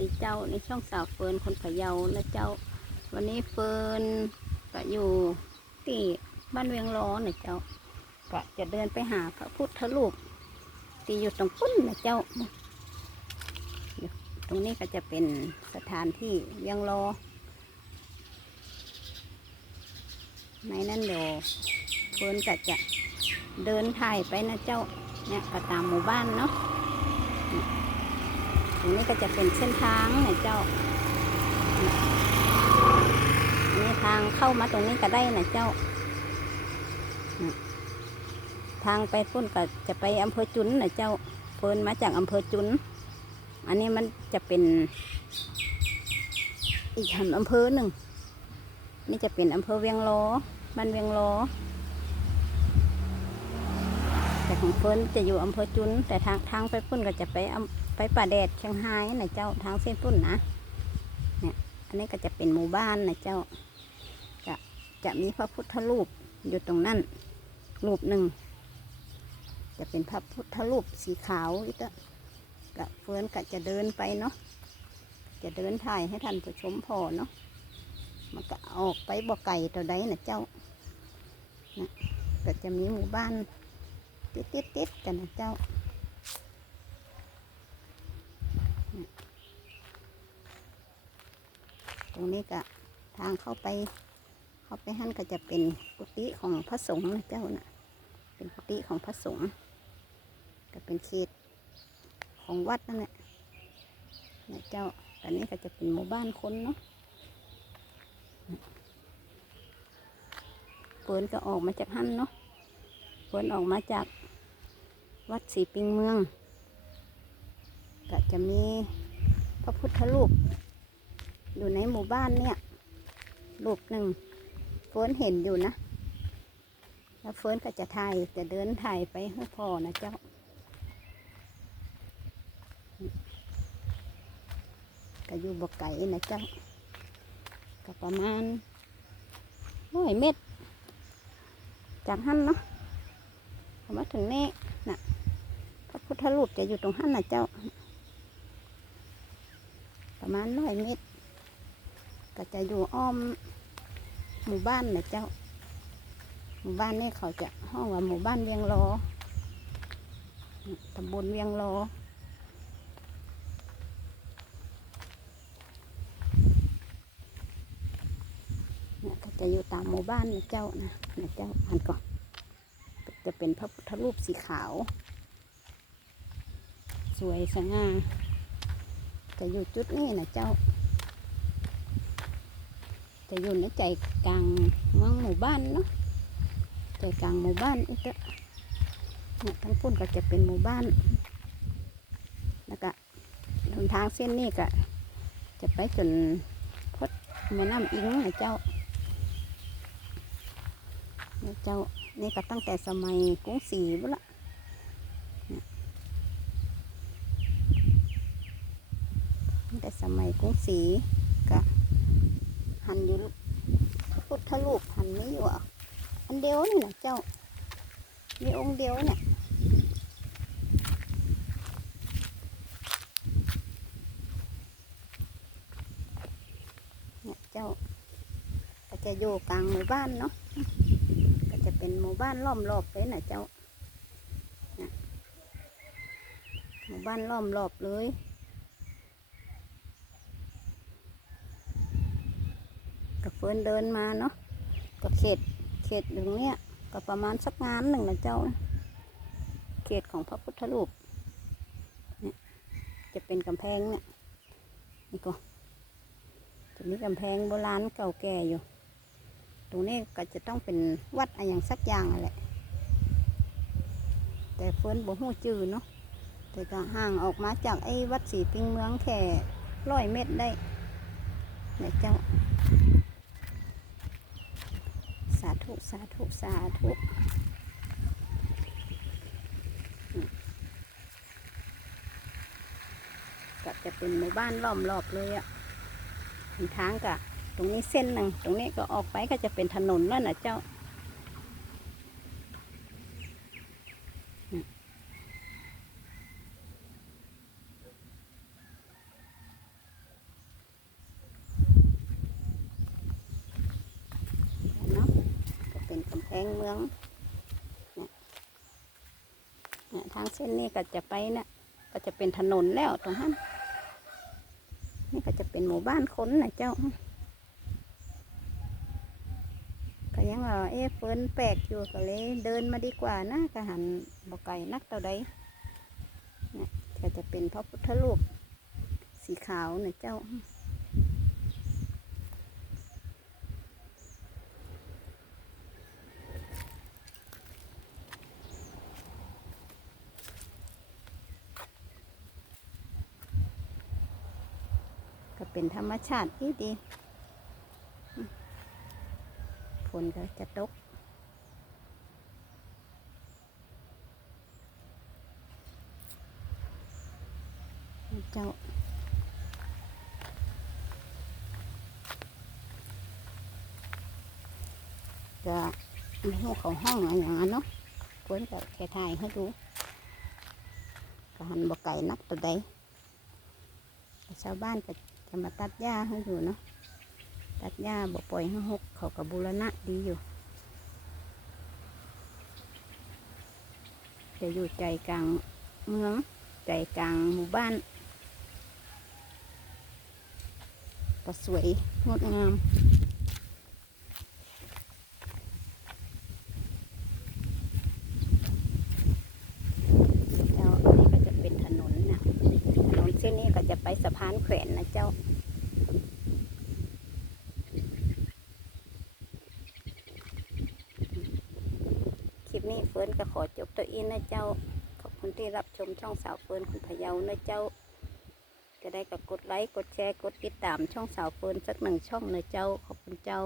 ดีเจ้าในช่องสาวเฟิร์นคนพะเยานะเจ้า วันนี้เฟิร์นก็อยู่ที่บ้านเวียงล้อนะเจ้า ก็จะเดินไปหาพระพุทธรูปที่อยู่ตรงปุ้นนะเจ้า ตรงนี้ก็จะเป็นสถานที่เวียงล้อในนั้นเดี๋ยวเฟิร์นก็จะเดินถ่ายไปนะเจ้าเนี่ยก็ตามหมู่บ้านเนาะ ตรงนี้ก็จะเป็นเส้นทางนะเจ้าอันนี้ทางเข้ามาตรงนี้ก็ได้นะเจ้า ทางไปพุ่นก็จะไปอำเภอจุนนะเจ้าเฟินมาจากอำเภอจุน อันนี้มันจะเป็น อีกอำเภอหนึ่ง นี่จะเป็นอำเภอเวียงโลบ้านเวียงโลแต่ของเฟิร์นจะอยู่อำเภอจุน แต่ทางทางไปพุ่นก็จะไปอำ ไปป่าแดดเชียงรายนะเจ้าทางเส้นพุ่นนะเนี่ยอันนี้ก็จะเป็นหมู่บ้านนะเจ้าจะจะมีพระพุทธรูปอยู่ตรงนั้นรูปหนึ่งจะเป็นพระพุทธรูปสีขาวอีกอะกะเฟิร์นก็จะเดินไปเนาะจะเดินถ่ายให้ท่านผู้ชมพอเนาะมันก็ออกไปบ่ไก่ตัวใดนะเจ้านะก็จะมีหมู่บ้านติดติดติดๆกันนะเจ้า รงนี้ก็ทางเข้าไป เข้าไปหั่นก็จะเป็นกุฏิของพระสงฆ์นะเจ้านะเป็นกุฏิของพระสงฆ์ก็เป็นเขตของวัดนั่นแหละนะเจ้าแต่นี้ก็จะเป็นหมู่บ้านคนเนาะเปินก็ออกมาจากหั่นเนาะผลออกมาจากวัดศรีปิงเมือง ก็จะมีพระพุทธรูป อยู่ในหมู่บ้านเนี่ยรูปหนึ่งเฟิร์นเห็นอยู่นะ แล้วเฟิร์นก็จะถ่ายจะเดินถ่ายไปให้พ่อนะเจ้า ก็อยู่บกไก่นะเจ้า ก็ประมาณร้อยเมตร จากหั่นเนาะมาถึงนี่นะพระพุทธรูปจะอยู่ตรงหั่นนะเจ้า ประมาณร้อยเมตร ก็จะอยู่อ้อม หมู่บ้านนะเจ้า หมู่บ้านนี่เขาจะห้องว่าหมู่บ้านเวียงรอตำบลเวียงรอเนี่ยก็จะอยู่ตามหมู่บ้านนะเจ้านะนะเจ้าอ่านก่อนจะเป็นพระพุทธรูปสีขาว สวยสง่าจะอยู่จุดนี้นะเจ้า จะอยู่ในใจกลางเมืองหมู่บ้านเนาะใจกลางหมู่บ้านอีกแล้วเนี่ยทั้งพุ่นก็จะเป็นหมู่บ้าน แล้วก็หนทางเส้นนี้ก็จะไปจนพดแม่น้ำอิงนะเจ้านะเจ้านี่ก็ตั้งแต่สมัยกรุงศรีบุละตั้งแต่สมัยกรุงศรีก็หันอยู่ พระพุทธรูปหันนี้อยู่อะอันเดียวนี่นะเจ้า มีองค์เดียวเนี่ยเนี่ยเจ้าก็จะอยู่กลางหมู่บ้านเนาะก็จะเป็นหมู่บ้านล้อมรอบเลยนะเจ้าหมู่บ้านล้อมรอบเลยกับ เฟินเดินมาเนาะก็เขตเขตตรงเนี้ยก็ประมาณสักงานหนึ่งนะเจ้า เขตของพระพุทธรูปเนี่ยจะเป็นกำแพงเนี่ยนี่ก็จะมีกำแพงโบราณเก่าแก่อยู่ ตรงนี้ก็จะต้องเป็นวัดอะไรอย่างสักอย่างอะไรแต่เฟินบ่หูจือเนาะแต่ก็ห่างออกมาจากไอ้วัดศรีปิงเมืองแค่ร้อยเมตรได้เนี่ยเจ้า ธุสาธุสาธุก็จะเป็นหมู่บ้านล้อมรอบเลยอะทางกะตรงนี้เส้นหนึ่งตรงนี้ก็ออกไปก็จะเป็นถนนแล้วนะเจ้าอืม งเมืองเนี่ยทางเส้นนี้ก็จะไปเนี่ยก็จะเป็นถนนแล้วตรงนั้นนี่ก็จะเป็นหมู่บ้านคนนะเจ้าก็ยังว่าเอ๊ะเฟินแปลกอยู่ก็เลยเดินมาดีกว่านะก็หันบกไก่นักเต่าใดเนี่ยก็จะเป็นพระพุทธรูปสีขาวนะเจ้า ก็เป็นธรรมชาติที่ดีฝนก็จะตกเจ้าจะไม่ให้เขาห้องอะไรอย่างนั้นเนาะควรจะแค่ถ่ายให้ดูก็หันบกไก่นักตัวใดชาวบ้านก็ จะมาตัดหญ้าให้อยู่เนาะตัดหญ้าบ่ปล่อยให้หกเขากับบุรณะดีอยู่ จะอยู่ใจกลางเมืองใจกลางหมู่บ้านก็สวยงดงาม แล้วอันนี้ก็จะเป็นถนนนะถนนเส้นนี้ก็ จะไปสะพานแขวนนะเจ้า คลิปนี้เฟิร์นก็ขอจบตัวอินนะเจ้า ขอบคุณที่รับชมช่องสาวเฟิร์นคุณพะเยานะเจ้าก็ได้ก็กดไลค์ กดแชร์ กดติดตามช่องสาวเฟิร์นสักหนึ่งช่องนะเจ้า ขอบคุณเจ้า